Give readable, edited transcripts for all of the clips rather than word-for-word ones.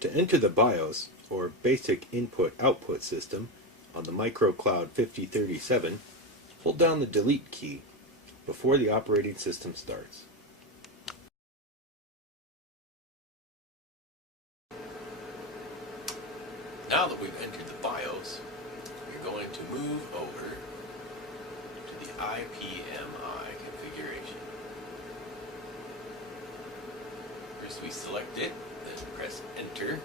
To enter the BIOS, or Basic Input-Output System, on the microcloud 5037, hold down the Delete key before the operating system starts. Now that we've entered the BIOS, we're going to move over to the IPMI configuration. First we select it, then press Enter.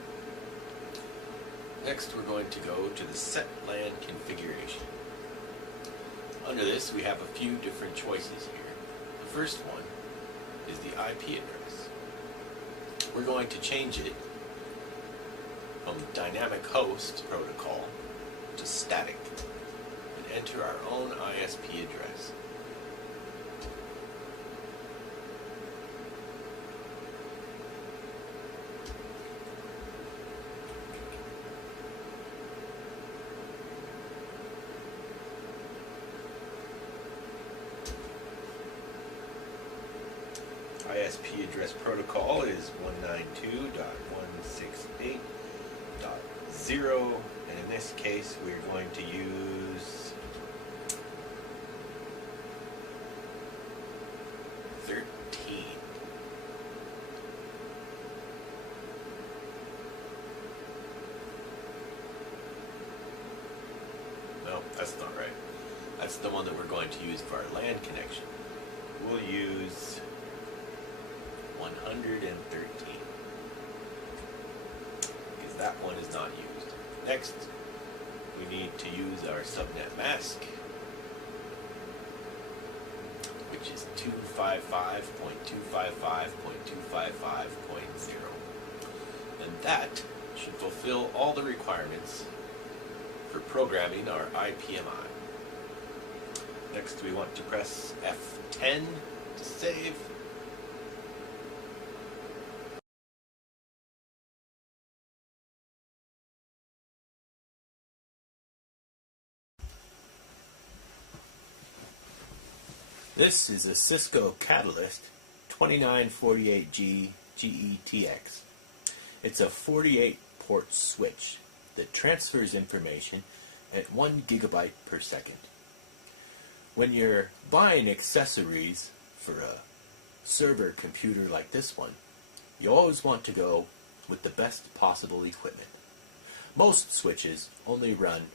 Next we're going to go to the Set LAN configuration. Under this we have a few different choices here. The first one is the IP address. We're going to change it from dynamic host protocol to static and enter our own ISP address. ISP address protocol is 192.168.0, and in this case we're going to use 13. No, that's not right. That's the one that we're going to use for our LAN connection. We'll use 113, because that one is not used. Next, we need to use our subnet mask, which is 255.255.255.0, and that should fulfill all the requirements for programming our IPMI. Next, we want to press F10 to save. This is a Cisco Catalyst 2948G GETX. It's a 48-port switch that transfers information at 1 gigabyte per second. When you're buying accessories for a server computer like this one, you always want to go with the best possible equipment. Most switches only run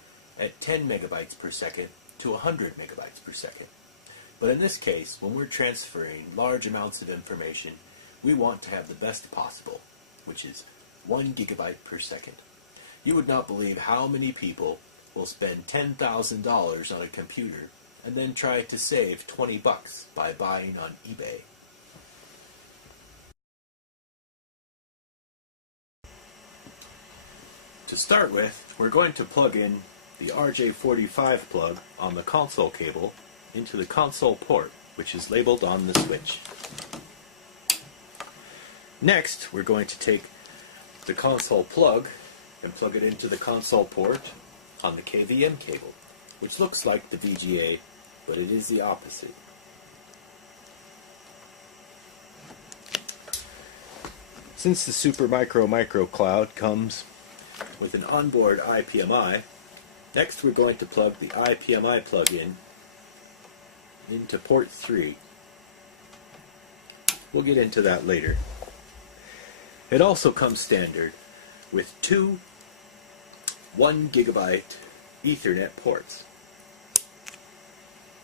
at 10 megabytes per second to 100 megabytes per second. But in this case, when we're transferring large amounts of information, we want to have the best possible, which is 1 gigabyte per second. You would not believe how many people will spend $10,000 on a computer and then try to save 20 bucks by buying on eBay. To start with, we're going to plug in the RJ45 plug on the console cable into the console port, which is labeled on the switch. Next, we're going to take the console plug and plug it into the console port on the KVM cable, which looks like the VGA, but it is the opposite. Since the Supermicro microcloud comes with an onboard IPMI, next we're going to plug the IPMI plug-in into port 3. We'll get into that later. It also comes standard with two 1 gigabyte Ethernet ports.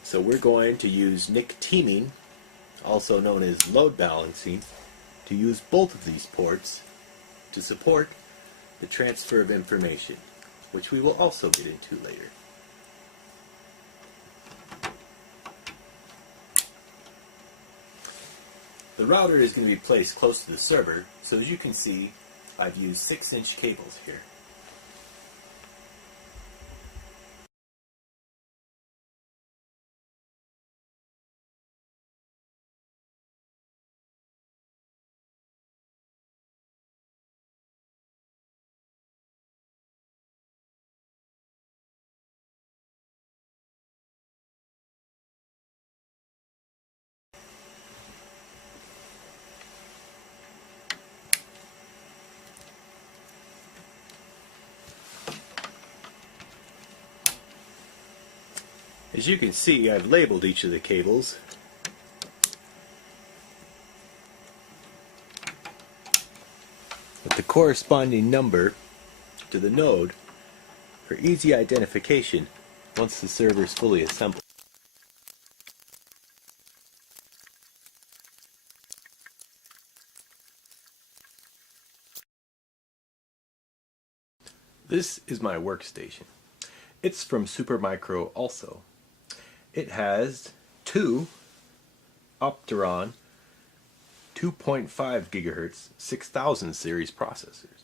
So we're going to use NIC teaming, also known as load balancing, to use both of these ports to support the transfer of information, which we will also get into later. The router is going to be placed close to the server, so as you can see, I've used 6-inch cables here. As you can see, I've labeled each of the cables. With the corresponding number to the node for easy identification once the server is fully assembled. This is my workstation. It's from Supermicro also. It has two Opteron 2.5 GHz 6000 series processors.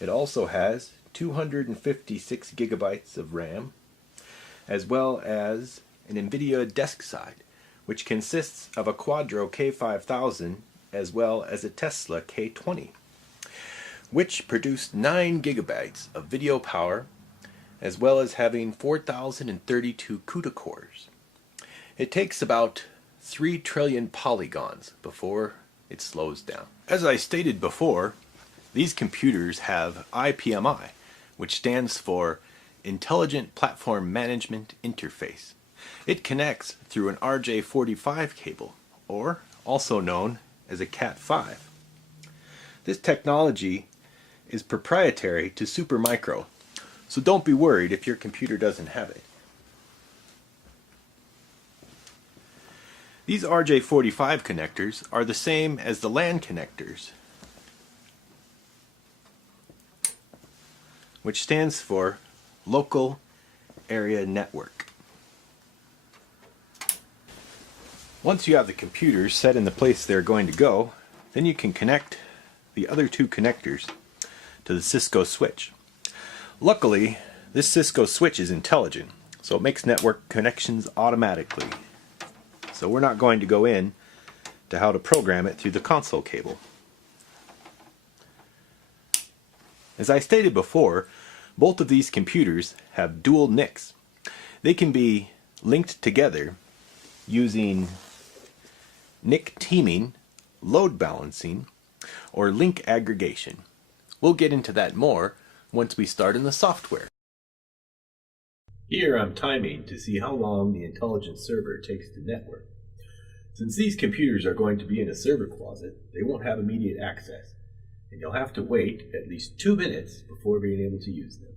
It also has 256 gigabytes of RAM, as well as an NVIDIA desk side, which consists of a Quadro K5000 as well as a Tesla K20, which produced 9 gigabytes of video power, as well as having 4032 CUDA cores. It takes about 3 trillion polygons before it slows down. As I stated before, these computers have IPMI, which stands for Intelligent Platform Management Interface. It connects through an RJ45 cable, or also known as a Cat5. This technology is proprietary to Supermicro, so don't be worried if your computer doesn't have it. These RJ45 connectors are the same as the LAN connectors, which stands for Local Area Network. Once you have the computers set in the place they're going to go, then you can connect the other two connectors to the Cisco switch. Luckily, this Cisco switch is intelligent, so it makes network connections automatically. So we're not going to go in to how to program it through the console cable. As I stated before, both of these computers have dual NICs. They can be linked together using NIC teaming, load balancing, or link aggregation. We'll get into that more once we start in the software. Here I'm timing to see how long the intelligent server takes to network. Since these computers are going to be in a server closet, they won't have immediate access, and you'll have to wait at least 2 minutes before being able to use them.